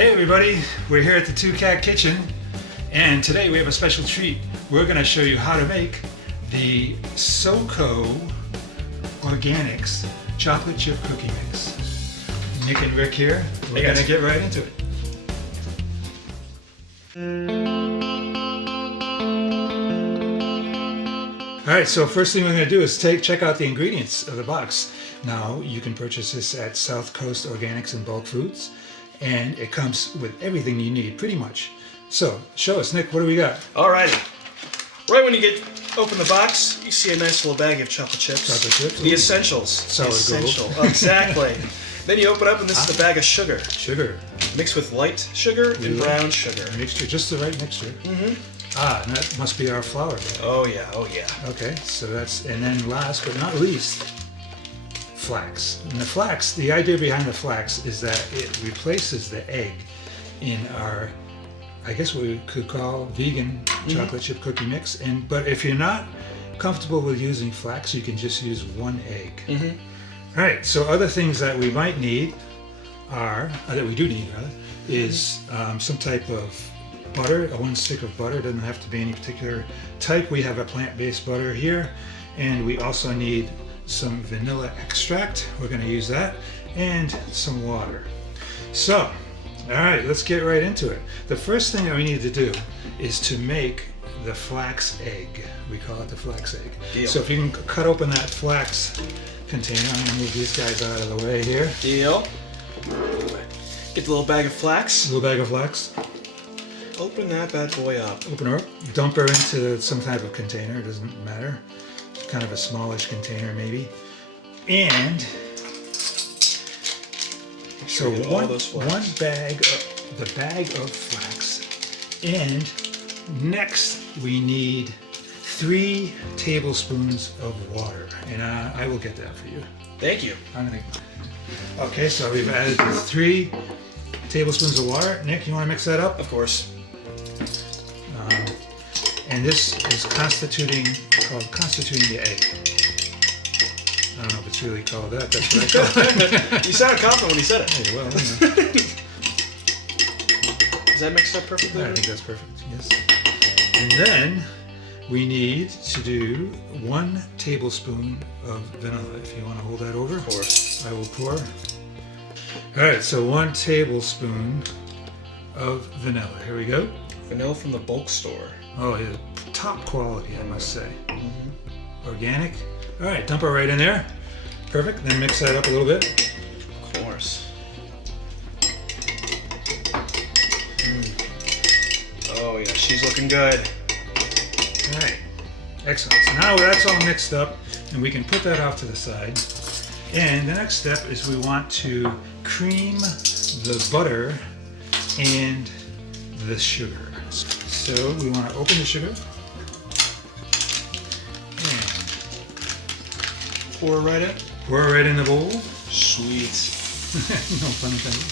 Hey everybody, we're here at the Two Cat Kitchen, and today we have a special treat. We're going to show you how to make the SoCo Organics Chocolate Chip Cookie Mix. Nick and Rick here. We're going to get right into it. Alright, so first thing we're going to do is check out the ingredients of the box. Now, you can purchase this at South Coast Organics and Bulk Foods, and it comes with everything you need, pretty much. So, show us, Nick, what do we got? Alrighty. Right when you open the box, you see a nice little bag of chocolate chips. Chocolate chips? The essentials. Solid gold. Exactly. Then you open up and this is the bag of sugar. Sugar. Mixed with light sugar and brown sugar. Mixture, just the right mixture. Ah, and that must be our flour bag. Oh yeah, oh yeah. Okay, so that's, and then last but not least, flax. And the flax, the idea behind the flax is that it replaces the egg in our, I guess what we could call vegan chocolate chip cookie mix. But if you're not comfortable with using flax, you can just use one egg. All right, so other things that we might need are, that we do need rather, is some type of butter, one stick of butter. It doesn't have to be any particular type. We have a plant-based butter here, and we also need some vanilla extract. We're going to use that, and some water. So, all right, let's get right into it. The first thing that we need to do is to make the flax egg. We call it the flax egg. Deal. So if you can cut open that flax container, I'm going to move these guys out of the way here. Deal. Get the little bag of flax. Little bag of flax. Open that bad boy up. Open her up. Dump her into some type of container. It doesn't matter. Kind of a smallish container maybe. And so one bag of the bag of flax. And next we need 3 tablespoons of water. And I will get that for you. Thank you. Okay, so we've added 3 tablespoons of water. Nick, you want to mix that up? Of course. And this is constituting the egg. I don't know if it's really called that. That's what I call it. You sounded confident when you said it. Hey, well, you know. Is that mixed up perfectly? I think that's perfect, yes. And then we need to do 1 tablespoon of vanilla. If you want to hold that over. Of course. I will pour. Alright, so 1 tablespoon of vanilla. Here we go. Vanilla from the bulk store. Oh, yeah, top quality, I must say. Organic. All right, dump it right in there. Perfect. Then mix that up a little bit. Of course. Oh yeah, she's looking good. All right, excellent. So now that's all mixed up, and we can put that off to the side. And the next step is we want to cream the butter and the sugar. So we want to open the sugar and Pour right in. pour it right in the bowl. Sweet. No pun intended.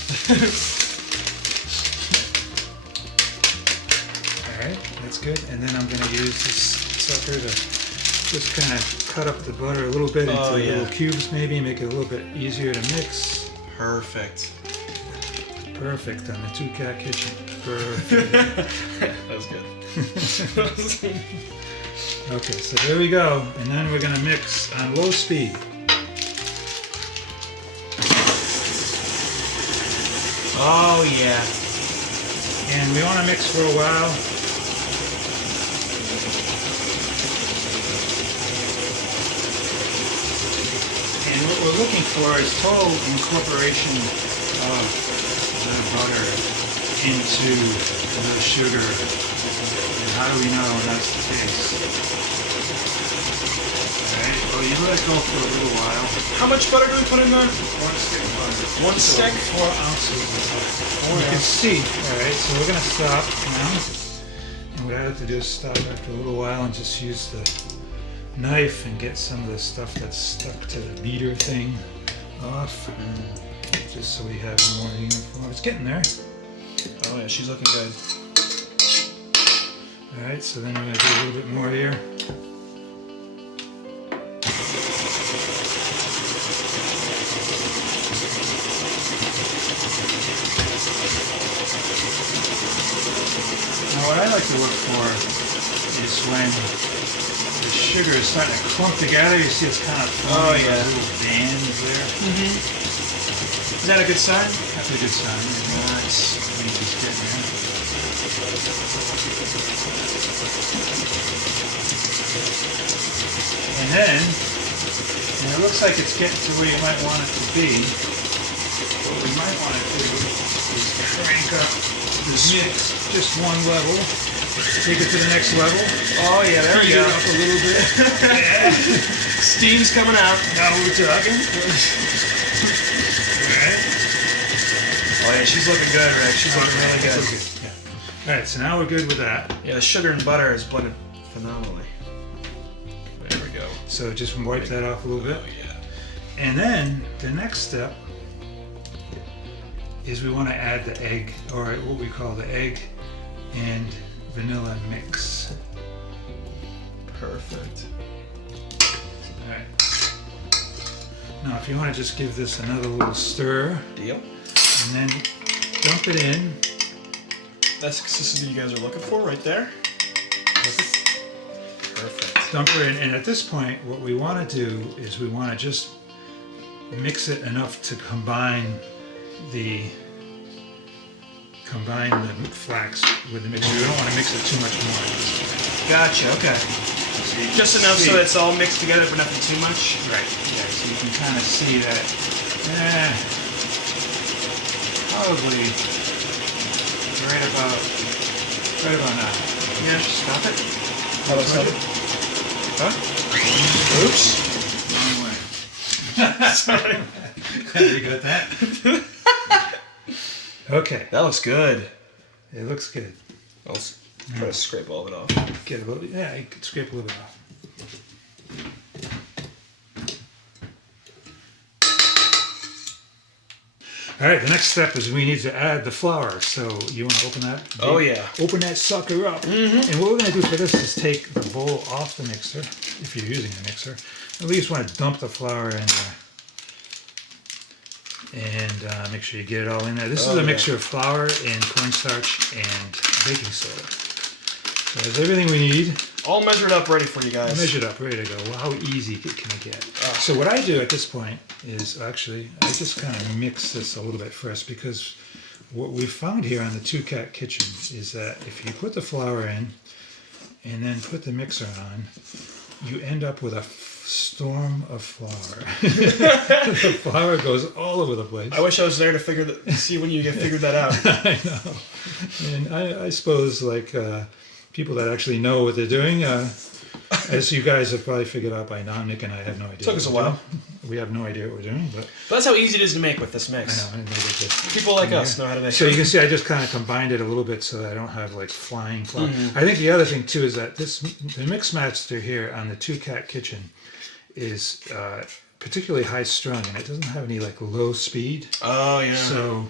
All right, that's good. And then I'm going to use this sucker to just kind of cut up the butter a little bit into little cubes, maybe make it a little bit easier to mix. Perfect. Perfect on the Two Cat Kitchen. Perfect. That was good. Okay, so there we go. And then we're going to mix on low speed. Oh yeah. And we want to mix for a while. And what we're looking for is total incorporation of the butter into the sugar. And how do we know that's the case? Alright, well you let it go for a little while. How much butter do we put in there? 1 stick of butter. 1 stick? 4 ounces of butter. You can see, alright, so we're going to stop now. And what I have to do is stop after a little while and just use the knife and get some of the stuff that's stuck to the beater thing off. Just so we have more uniform. It's getting there. Oh yeah, she's looking good. Alright, so then we're going to do a little bit more here. what I like to look for is when the sugar is starting to clump together. You see it's kind of forming little bands there. Is that a good sign? That's a good sign. Nice. Means it's getting there. And then, when it looks like it's getting to where you might want it to be, what we might want to do is crank up this mix just one level. Take it to the next level. Oh yeah, there we Heat go. it up a little bit. Yeah. Steam's coming out. Now we're talking. Alright. Oh yeah, she's looking good, Rick. She's looking really good. Yeah. Alright, so now we're good with that. Yeah, the sugar and butter is blended phenomenally. There we go. So just wipe that off a little bit. Oh yeah. And then the next step is we want to add the egg, or what we call the egg and vanilla mix. Perfect. Alright. Now if you want to just give this another little stir, Deal. and then dump it in. That's the consistency you guys are looking for right there. Perfect. Dump it in, and at this point what we want to do is we want to just mix it enough to combine the flax with the mixture. We don't want to mix it too much more. Gotcha, okay. So Just enough so it's all mixed together, but nothing too much. Right. Yeah. So you can kind of see that. Probably right about now. Yeah. Stop it. How about stop it? Huh? Oops. Wrong way. Sorry. You got that? Okay. That looks good. It looks good. I'll try to scrape all of it off. Get a little bit. Yeah, you could scrape a little bit off. All right, the next step is we need to add the flour. So you want to open that? Oh yeah. Open that sucker up. And what we're going to do for this is take the bowl off the mixer, if you're using a mixer. At least want to dump the flour in there. And make sure you get it all in there. This is a mixture of flour and cornstarch and baking soda. So there's everything we need. All measured up, ready for you guys. Measured up, ready to go. Well, how easy can it get? So what I do at this point is actually, I just kind of mix this a little bit first, because what we found here on the Two Cat Kitchen is that if you put the flour in and then put the mixer on, you end up with a storm of flour. The flour goes all over the place. I wish I was there to see when you figured that out. I know. And I suppose like people that actually know what they're doing, as you guys have probably figured out by now, Nick and I have no idea. Took us a while. We have no idea what we're doing, but That's how easy it is to make with this mix. I know. I made it just People like us know how to make So it. you can see I just kind of combined it a little bit so that I don't have like flying flour. I think the other thing too is that the mix master here on the Two Cat Kitchen is particularly high strung, and it doesn't have any like low speed. Oh yeah. So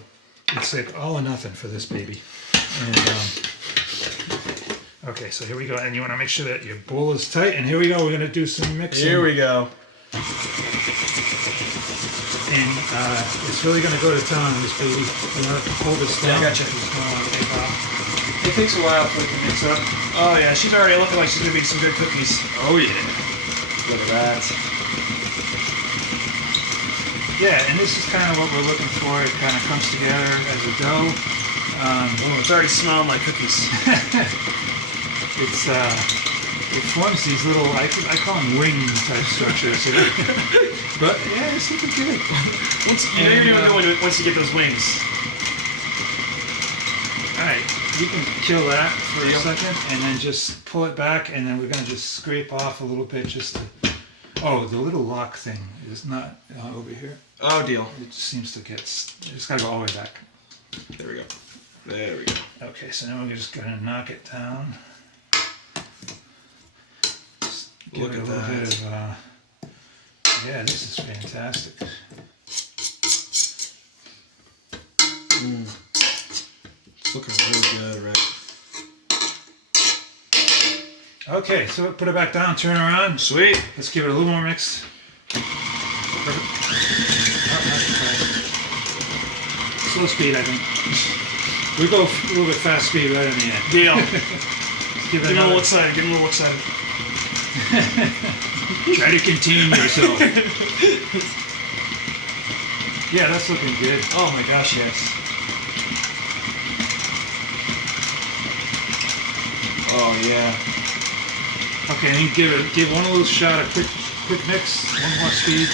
it's like all or nothing for this baby. And okay, so here we go, and you want to make sure that your bowl is tight. And here we go. We're gonna do some mixing. Here we go. And it's really going to go to town on this baby. You want to hold this down. I gotcha. It takes a while for it to mix up. Oh yeah, she's already looking like she's gonna be some good cookies. Oh yeah. Look at that. Yeah, and this is kind of what we're looking for. It kind of comes together as a dough. Oh, it's already smelling like cookies. It forms these little, I call them ring type structures. But yeah, it's looking good. You're doing good once you get those wings. Alright, you can kill that for a second and then just pull it back, and then we're going to just scrape off a little bit just to... Oh, the little lock thing is not over here. Oh, deal. It just seems to get... It's got to go all the way back. There we go. There we go. Okay, so now we're just going to knock it down. Just give Look it at a little that. bit of... yeah, this is fantastic. It's looking really good, Rick. Okay, so put it back down, turn around. Sweet. Let's give it a little more mix. Perfect. Oh, not quite. Slow speed, I think. We go a little bit fast speed right in the end. Deal. Give Get a little excited. Get a little excited. Try to contain yourself. Yeah, that's looking good. Oh my gosh, yes. Oh yeah. Okay, and give one little shot, a quick mix, one more speed.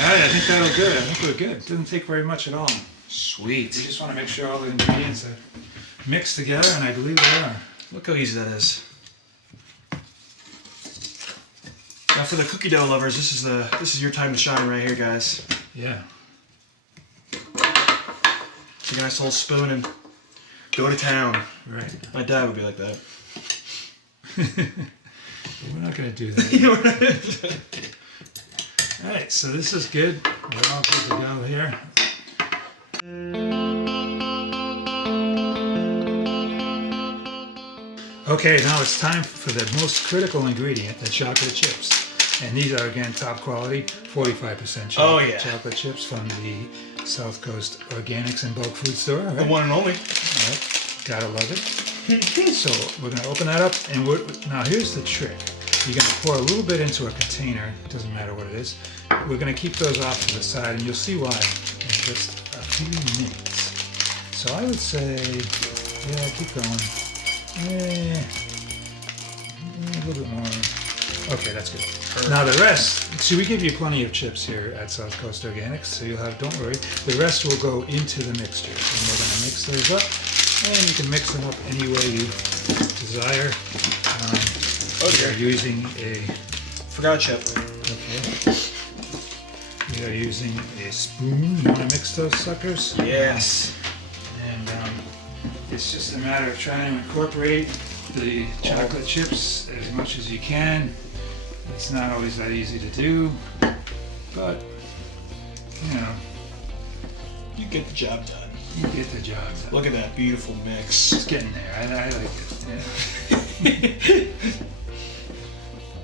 All right, I think that'll do it. I think we're good. Doesn't take very much at all. Sweet. We just want to make sure all the ingredients are mixed together, and I believe they are. Look how easy that is. Now for the cookie dough lovers, this is your time to shine right here, guys. Yeah. Take a nice little spoon and go to town. Right. My dad would be like that. We're not going to do that. All right, so this is good. We're all good to go here. Okay, now it's time for the most critical ingredient, the chocolate chips. And these are, again, top quality, 45% chocolate chips from the South Coast Organics and Bulk Food Store. Right? The one and only. All right, gotta love it. So we're gonna open that up, and now here's the trick. You're gonna pour a little bit into a container, doesn't matter what it is. We're gonna keep those off to the side, and you'll see why in just a few minutes. So I would say, yeah, keep going. A little bit more. Okay, that's good. Perfect. Now the rest, see, we give you plenty of chips here at South Coast Organics, so you'll have, don't worry, the rest will go into the mixture. And we're gonna mix those up, and you can mix them up any way you desire. Okay. We're using a... Forgot a chip. Okay. We are using a spoon. You wanna mix those suckers? Yes. And it's just a matter of trying to incorporate the chocolate chips as much as you can. It's not always that easy to do, but you know, You get the job done. you get the job done. Look at that beautiful mix. It's getting there. I like it. Yeah.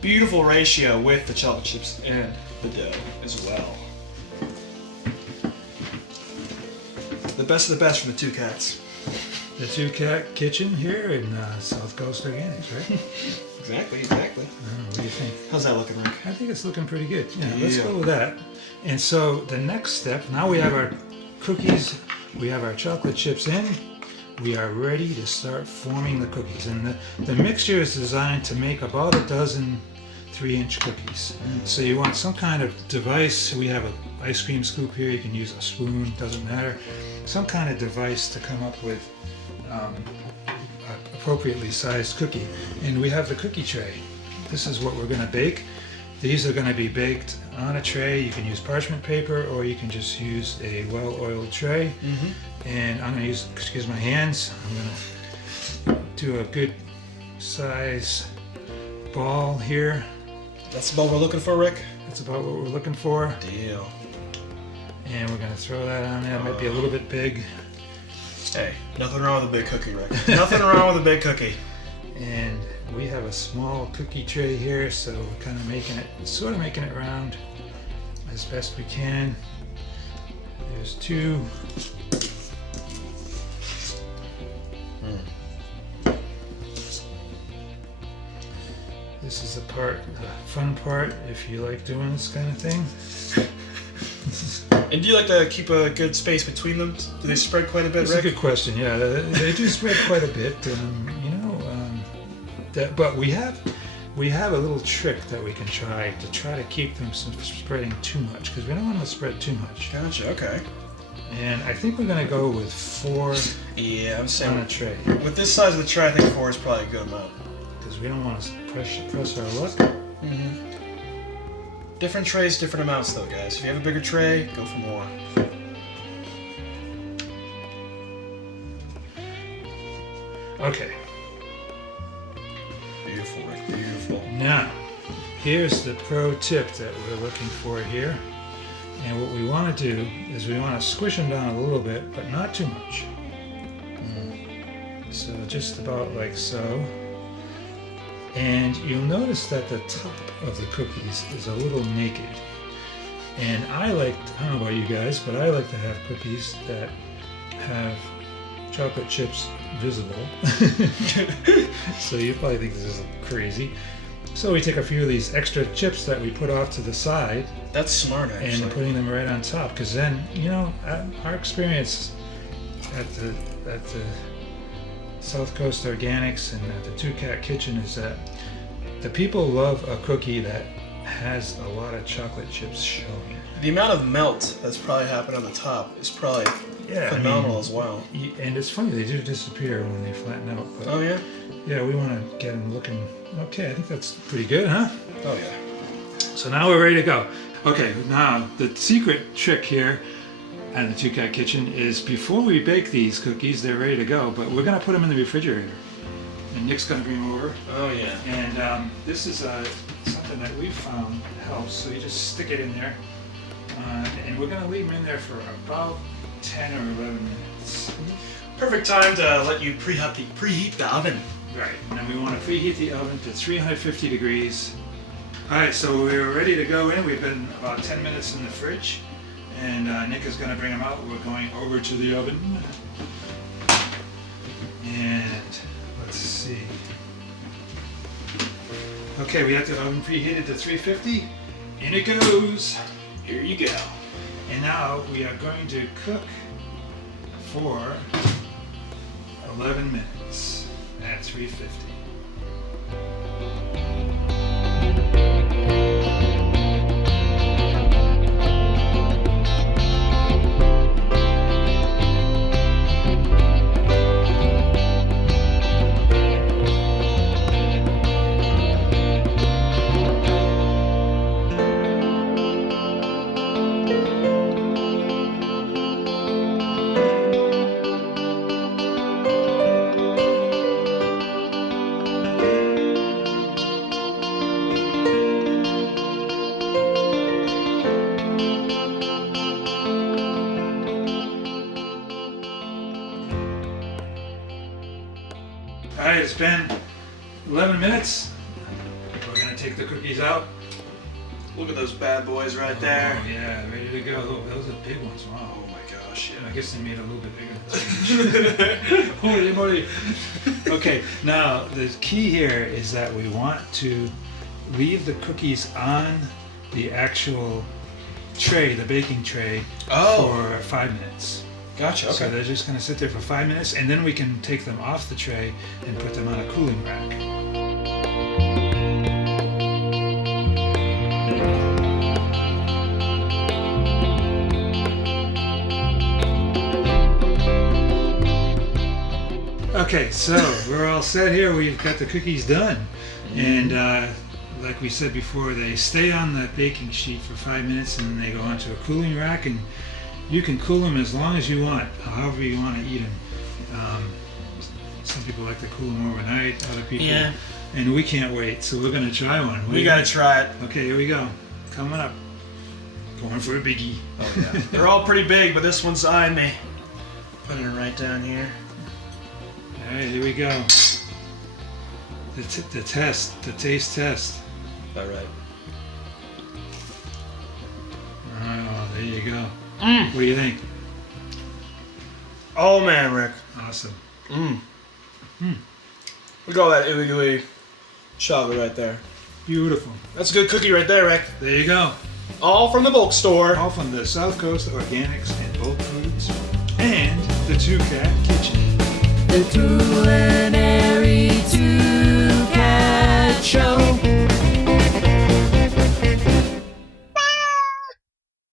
Beautiful ratio with the chocolate chips and the dough as well. The best of the best from the two cats. The Two Cat Kitchen here in South Coast Organics, right? Exactly. What do you think? How's that looking, Rick? I think it's looking pretty good. Yeah, let's Yeah. go with that. And so the next step, now we have our cookies, we have our chocolate chips in, we are ready to start forming the cookies. And the mixture is designed to make about a dozen 3-inch cookies. So you want some kind of device. We have an ice cream scoop here. You can use a spoon, doesn't matter. Some kind of device to come up with an appropriately sized cookie. And we have the cookie tray. This is what we're going to bake. These are going to be baked on a tray. You can use parchment paper, or you can just use a well-oiled tray. And I'm going to use, excuse my hands, I'm going to do a good size ball here. That's about what we're looking for, Rick? That's about what we're looking for. Deal. And we're going to throw that on there. It might be a little bit big. Hey, nothing wrong with a big cookie, Rick. Nothing wrong with a big cookie. And we have a small cookie tray here, so we're kind of making it round as best we can. There's 2. This is the fun part, if you like doing this kind of thing. And do you like to keep a good space between them? Do they spread quite a bit, That's a Rick? good question. Yeah, they do spread quite a bit. But we have a little trick that we can try to keep them from spreading too much, because we don't want them to spread too much. Gotcha, okay. And I think we're gonna go with 4 Yeah, I'm on saying a tray, with this size of the tray, I think 4 is probably a good amount. because we don't want to press our luck. Different trays, different amounts though, guys. If you have a bigger tray, go for more. Okay. Beautiful, Rick, beautiful. Now, here's the pro tip that we're looking for here. And what we want to do is we want to squish them down a little bit, but not too much. So just about like so. And you'll notice that the top of the cookies is a little naked. And I don't know about you guys, but I like to have cookies that have chocolate chips visible. So you probably think this is crazy. So we take a few of these extra chips that we put off to the side. That's smart, actually. And putting them right on top, because then, you know, our experience at the South Coast Organics and at the Two Cat Kitchen is that the people love a cookie that has a lot of chocolate chips showing. The amount of melt that's probably happened on the top is probably phenomenal as well. And it's funny, they do disappear when they flatten out. But Oh yeah? yeah, we want to get them looking okay. I think that's pretty good, huh? Oh yeah. So now we're ready to go. Okay, now the secret trick here at the Two Cat Kitchen is before we bake these cookies, they're ready to go, but we're gonna put them in the refrigerator. And Nick's gonna bring them over. Oh yeah. And this is something that we found helps. So you just stick it in there, and we're gonna leave them in there for about 10 or 11 minutes. Perfect time to let you preheat the oven. Right, and then we want to preheat the oven to 350 degrees. All right, so we're ready to go in. We've been about 10 minutes in the fridge, and Nick is going to bring them out. We're going over to the oven. And let's see. Okay, we have the oven preheated to 350. In it goes. Here you go. And now we are going to cook for 11 minutes at 350. All right, it's been 11 minutes. We're gonna take the cookies out. Look at those bad boys right there. Oh yeah, ready to go. Oh, those are big ones. Wow. Oh my gosh, I yeah. guess they made it a little bit bigger. Holy moly. Okay, now the key here is that we want to leave the cookies on the actual tray, the baking tray, for 5 minutes. Gotcha, okay. So they're just going to sit there for 5 minutes, and then we can take them off the tray and put them on a cooling rack. Okay, so we're all set here. We've got the cookies done. And like we said before, they stay on the baking sheet for 5 minutes, and then they go onto a cooling rack, and you can cool them as long as you want, however you want to eat them. Some people like to cool them overnight, other people. Yeah. And we can't wait, so we're going to try one. We got to try it. Okay, here we go. Coming up. Going for a biggie. Oh yeah. They're all pretty big, but this one's eyeing me. Putting it right down here. All right, here we go. The test, the taste test. All right. Oh, there you go. Mm. What do you think? Oh man, Rick. Awesome. Look at all that illy gooey chocolate right there. Beautiful. That's a good cookie right there, Rick. There you go. All from the bulk store. All from the South Coast Organics and Bulk Foods and the Two Cat Kitchen. The two